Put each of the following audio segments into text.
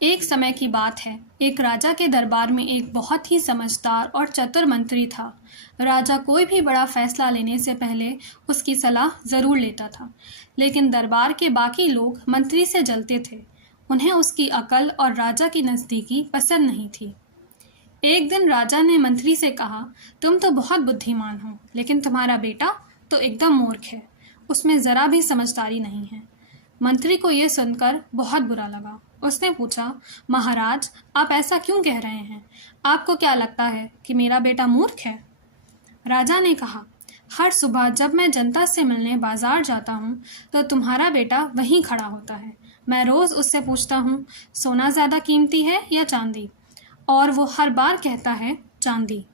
एक समय की बात है, एक राजा के दरबार में एक बहुत ही समझदार और चतुर मंत्री था। राजा कोई भी बड़ा फैसला लेने से पहले उसकी सलाह ज़रूर लेता था, लेकिन दरबार के बाकी लोग मंत्री से जलते थे। उन्हें उसकी अकल और राजा की नज़दीकी पसंद नहीं थी। एक दिन राजा ने मंत्री से कहा, तुम तो बहुत बुद्धिमान हो, लेकिन तुम्हारा बेटा तो एकदम मूर्ख है। उसमें ज़रा भी समझदारी नहीं है। मंत्री को यह सुनकर बहुत बुरा लगा। उसने पूछा, महाराज, आप ऐसा क्यों कह रहे हैं? आपको क्या लगता है कि मेरा बेटा मूर्ख है? राजा ने कहा, हर सुबह जब मैं जनता से मिलने बाजार जाता हूँ तो तुम्हारा बेटा वहीं खड़ा होता है। मैं रोज़ उससे पूछता हूँ, सोना ज़्यादा कीमती है या चांदी? और वो हर बार कहता है, चांदी।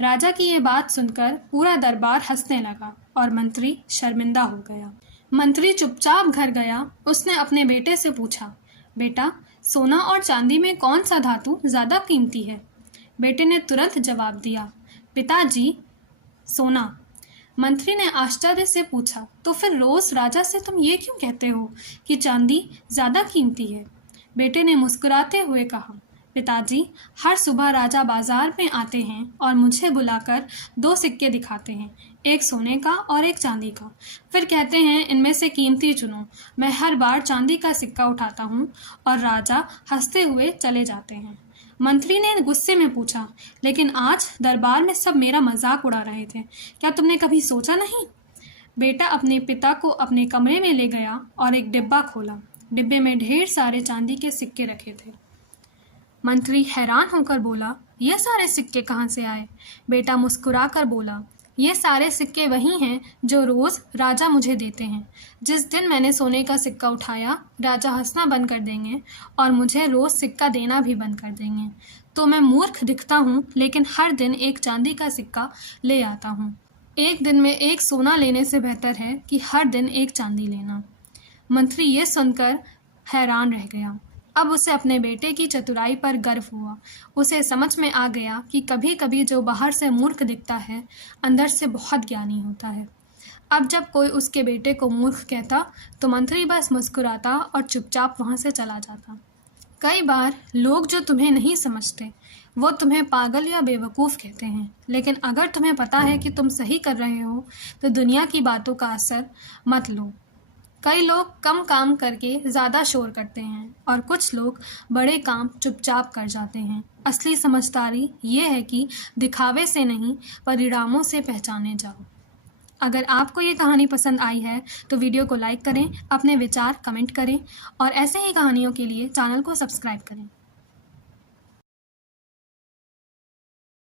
राजा की ये बात सुनकर पूरा दरबार हंसने लगा और मंत्री शर्मिंदा हो गया। मंत्री चुपचाप घर गया। उसने अपने बेटे से पूछा, बेटा, सोना और चांदी में कौन सा धातु ज़्यादा कीमती है? बेटे ने तुरंत जवाब दिया, पिताजी, सोना। मंत्री ने आश्चर्य से पूछा, तो फिर रोज़ राजा से तुम ये क्यों कहते हो कि चांदी ज़्यादा कीमती है? बेटे ने मुस्कुराते हुए कहा, पिताजी, हर सुबह राजा बाजार में आते हैं और मुझे बुलाकर 2 सिक्के दिखाते हैं, एक सोने का और एक चांदी का। फिर कहते हैं, इनमें से कीमती चुनो। मैं हर बार चांदी का सिक्का उठाता हूँ और राजा हंसते हुए चले जाते हैं। मंत्री ने गुस्से में पूछा, लेकिन आज दरबार में सब मेरा मजाक उड़ा रहे थे, क्या तुमने कभी सोचा नहीं? बेटा अपने पिता को अपने कमरे में ले गया और एक डिब्बा खोला। डिब्बे में ढेर सारे चांदी के सिक्के रखे थे। मंत्री हैरान होकर बोला, ये सारे सिक्के कहाँ से आए? बेटा मुस्कुरा कर बोला, ये सारे सिक्के वही हैं जो रोज़ राजा मुझे देते हैं। जिस दिन मैंने सोने का सिक्का उठाया, राजा हंसना बंद कर देंगे और मुझे रोज़ सिक्का देना भी बंद कर देंगे। तो मैं मूर्ख दिखता हूँ, लेकिन हर दिन एक चांदी का सिक्का ले आता हूँ। एक दिन में एक सोना लेने से बेहतर है कि हर दिन एक चांदी लेना। मंत्री ये सुनकर हैरान रह गया। अब उसे अपने बेटे की चतुराई पर गर्व हुआ। उसे समझ में आ गया कि कभी कभी जो बाहर से मूर्ख दिखता है, अंदर से बहुत ज्ञानी होता है। अब जब कोई उसके बेटे को मूर्ख कहता तो मंत्री बस मुस्कुराता और चुपचाप वहाँ से चला जाता। कई बार लोग जो तुम्हें नहीं समझते वो तुम्हें पागल या बेवकूफ़ कहते हैं, लेकिन अगर तुम्हें पता है कि तुम सही कर रहे हो तो दुनिया की बातों का असर मत लो। कई लोग कम काम करके ज़्यादा शोर करते हैं और कुछ लोग बड़े काम चुपचाप कर जाते हैं। असली समझदारी ये है कि दिखावे से नहीं, परिणामों से पहचाने जाओ। अगर आपको ये कहानी पसंद आई है तो वीडियो को लाइक करें, अपने विचार कमेंट करें और ऐसे ही कहानियों के लिए चैनल को सब्सक्राइब करें।